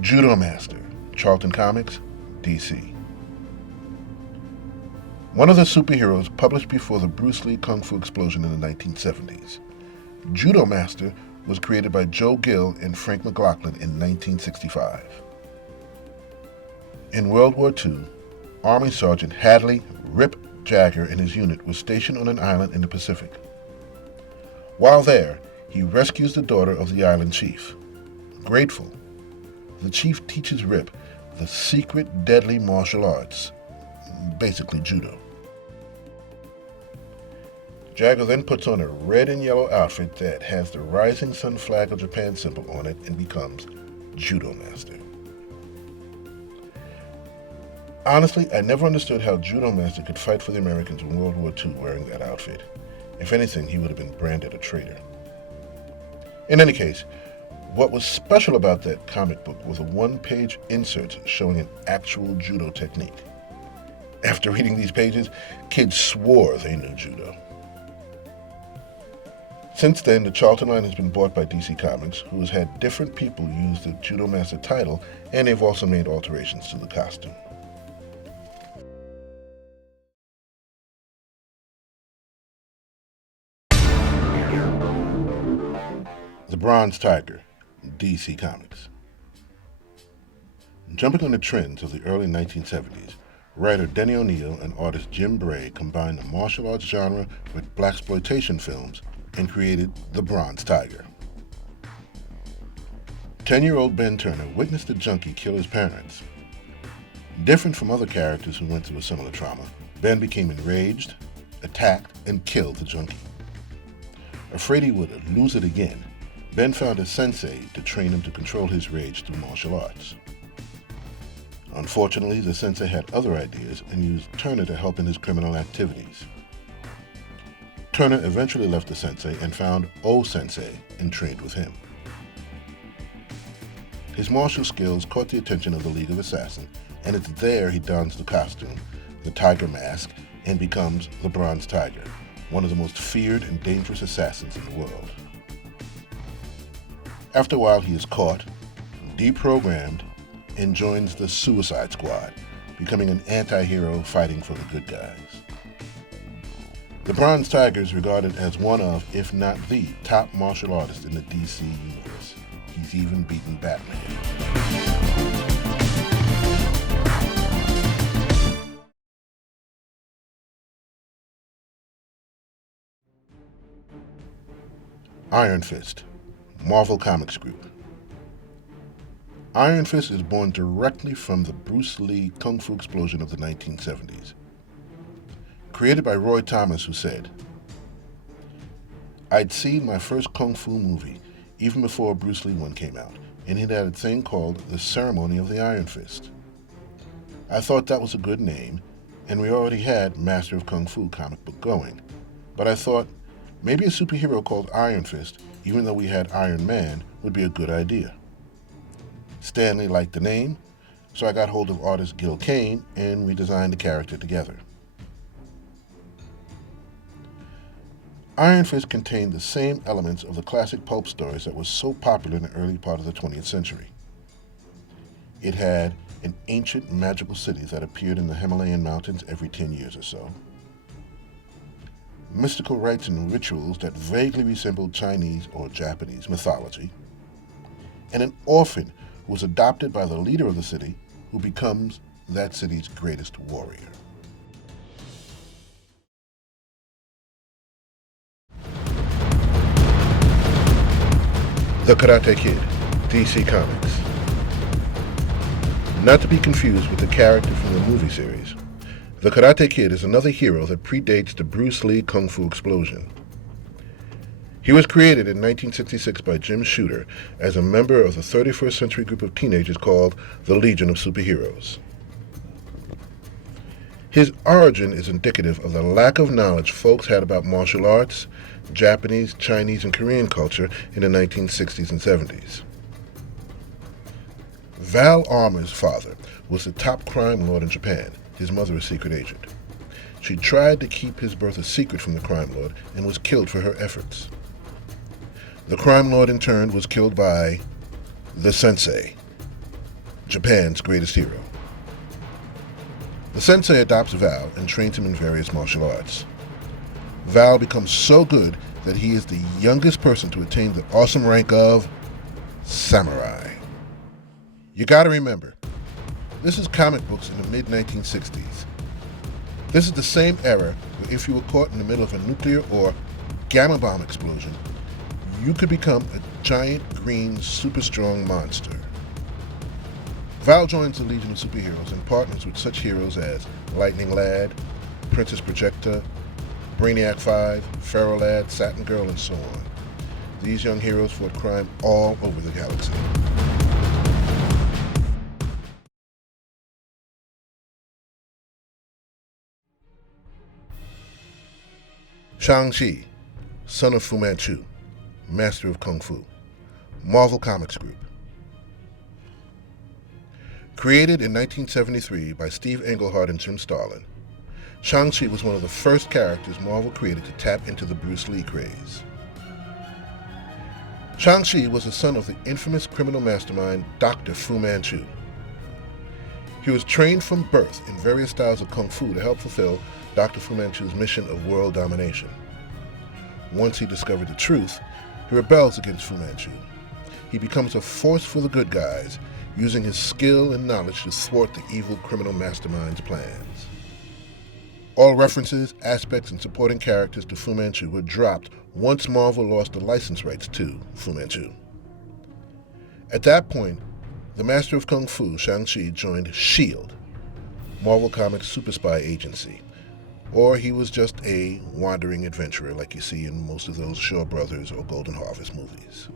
Judo Master, Charlton Comics, DC. One of the superheroes published before the Bruce Lee Kung Fu explosion in the 1970s. Judo Master was created by Joe Gill and Frank McLaughlin in 1965. In World War II, Army Sergeant Hadley Rip Jagger and his unit was stationed on an island in the Pacific. While there, he rescues the daughter of the island chief. Grateful, the chief teaches Rip the secret deadly martial arts, basically judo. Jagger then puts on a red and yellow outfit that has the rising sun flag of Japan symbol on it and becomes Judo Master. Honestly, I never understood how Judo Master could fight for the Americans in World War II wearing that outfit. If anything, he would have been branded a traitor. In any case, what was special about that comic book was a one-page insert showing an actual judo technique. After reading these pages, kids swore they knew judo. Since then, the Charlton line has been bought by DC Comics, who has had different people use the Judo Master title, and they've also made alterations to the costume. The Bronze Tiger, DC Comics. Jumping on the trends of the early 1970s, writer Denny O'Neil and artist Jim Bray combined the martial arts genre with blaxploitation films and created The Bronze Tiger. 10-year-old Ben Turner witnessed a junkie kill his parents. Different from other characters who went through a similar trauma, Ben became enraged, attacked, and killed the junkie. Afraid he would lose it again, Ben found a sensei to train him to control his rage through martial arts. Unfortunately, the sensei had other ideas and used Turner to help in his criminal activities. Turner eventually left the sensei and found O-sensei and trained with him. His martial skills caught the attention of the League of Assassins, and it's there he dons the costume, the tiger mask, and becomes the Bronze Tiger, one of the most feared and dangerous assassins in the world. After a while, he is caught, deprogrammed, and joins the Suicide Squad, becoming an anti-hero fighting for the good guys. The Bronze Tiger is regarded as one of, if not the, top martial artist in the DC universe. He's even beaten Batman. Iron Fist, Marvel Comics Group. Iron Fist is born directly from the Bruce Lee Kung Fu explosion of the 1970s. Created by Roy Thomas, who said, "I'd seen my first Kung Fu movie even before Bruce Lee one came out, and it had a thing called The Ceremony of the Iron Fist. I thought that was a good name, and we already had Master of Kung Fu comic book going, but I thought maybe a superhero called Iron Fist, even though we had Iron Man, would be a good idea. Stanley liked the name, so I got hold of artist Gil Kane, and we designed the character together." Iron Fist contained the same elements of the classic pulp stories that were so popular in the early part of the 20th century. It had an ancient magical city that appeared in the Himalayan mountains every 10 years or so, mystical rites and rituals that vaguely resembled Chinese or Japanese mythology, and an orphan who was adopted by the leader of the city, who becomes that city's greatest warrior. The Karate Kid, DC Comics. Not to be confused with the character from the movie series, the Karate Kid is another hero that predates the Bruce Lee Kung Fu explosion. He was created in 1966 by Jim Shooter as a member of the 31st century group of teenagers called the Legion of Superheroes. His origin is indicative of the lack of knowledge folks had about martial arts, Japanese, Chinese, and Korean culture in the 1960s and 70s. Val Armour's father was the top crime lord in Japan, his mother a secret agent. She tried to keep his birth a secret from the crime lord and was killed for her efforts. The crime lord in turn was killed by the sensei, Japan's greatest hero. The sensei adopts Val and trains him in various martial arts. Val becomes so good that he is the youngest person to attain the awesome rank of samurai. You gotta remember, this is comic books in the mid-1960s. This is the same era where if you were caught in the middle of a nuclear or gamma bomb explosion, you could become a giant green super strong monster. Val joins the Legion of Superheroes and partners with such heroes as Lightning Lad, Princess Projecta, Brainiac 5, Pharaoh Lad, Satin Girl, and so on. These young heroes fought crime all over the galaxy. Shang-Chi, son of Fu Manchu, master of Kung Fu. Marvel Comics Group. Created in 1973 by Steve Englehart and Jim Starlin, Shang-Chi was one of the first characters Marvel created to tap into the Bruce Lee craze. Shang-Chi was the son of the infamous criminal mastermind Dr. Fu Manchu. He was trained from birth in various styles of Kung Fu to help fulfill Dr. Fu Manchu's mission of world domination. Once he discovered the truth, he rebels against Fu Manchu. He becomes a force for the good guys, using his skill and knowledge to thwart the evil criminal mastermind's plans. All references, aspects, and supporting characters to Fu Manchu were dropped once Marvel lost the license rights to Fu Manchu. At that point, the master of Kung Fu, Shang-Chi, joined S.H.I.E.L.D., Marvel Comics super spy agency, or he was just a wandering adventurer like you see in most of those Shaw Brothers or Golden Harvest movies.